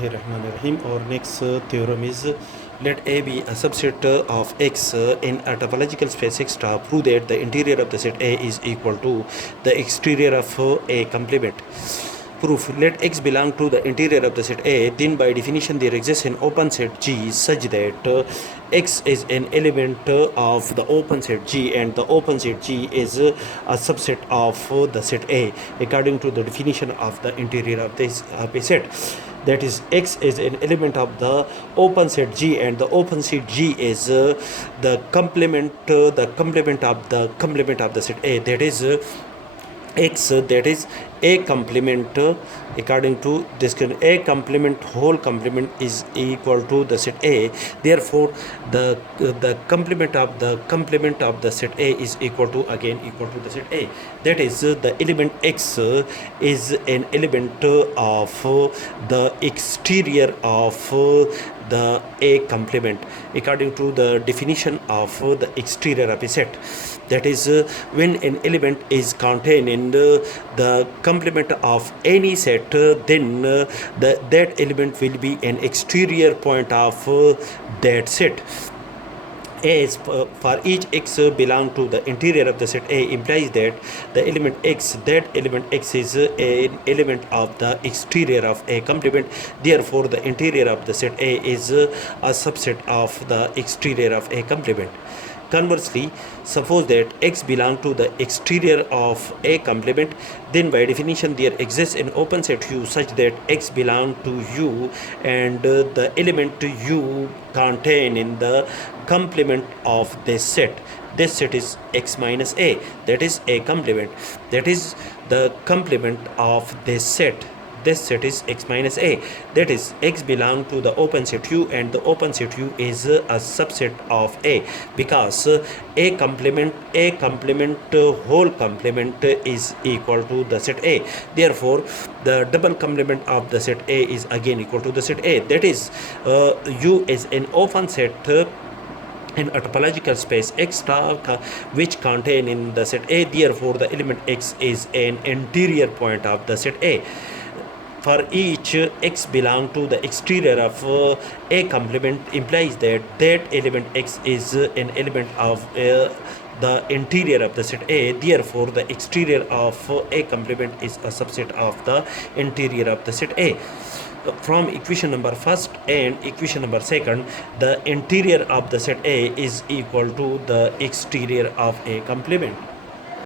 Bismillahirrahmanirrahim. Our next theorem is let A be a subset of X in a topological space X star. Prove that the interior of the set A is equal to the exterior of A complement. Proof: let X belong to the interior of the set A, then by definition there exists an open set G such that X is an element of the open set G and the open set G is a subset of the set A according to the definition of the interior of this set. That is, X is an element of the open set G and the open set G is the complement of the set A. That is X, that is A complement according to this A complement whole complement is equal to the set A. Therefore the complement of the set A is equal to the set A. That is the element X is an element of the exterior of the A complement according to the definition of the exterior of a set. That is, when an element is contained in the complement of any set, then that element will be an exterior point of that set. As for each X belong to the interior of the set A implies that the element X is an element of the exterior of A complement. Therefore the interior of the set A is a subset of the exterior of A complement. Conversely, suppose that X belong to the exterior of A complement, then by definition there exists an open set U such that X belong to U and the element U contained in the complement of this set. This set is X minus A, that is A complement. That is the complement of this set. This set is X minus A. That is, X belong to the open set U and the open set U is a subset of A because A complement whole complement is equal to the set A. Therefore the double complement of the set A is again equal to the set A. That is, U is an open set in a topological space X star which contain in the set A. Therefore the element X is an interior point of the set A. For each X belong to the exterior of A complement implies that element X is an element of the interior of the set A. Therefore the exterior of A complement is a subset of the interior of the set A. From equation number first and equation number second, the interior of the set A is equal to the exterior of A complement.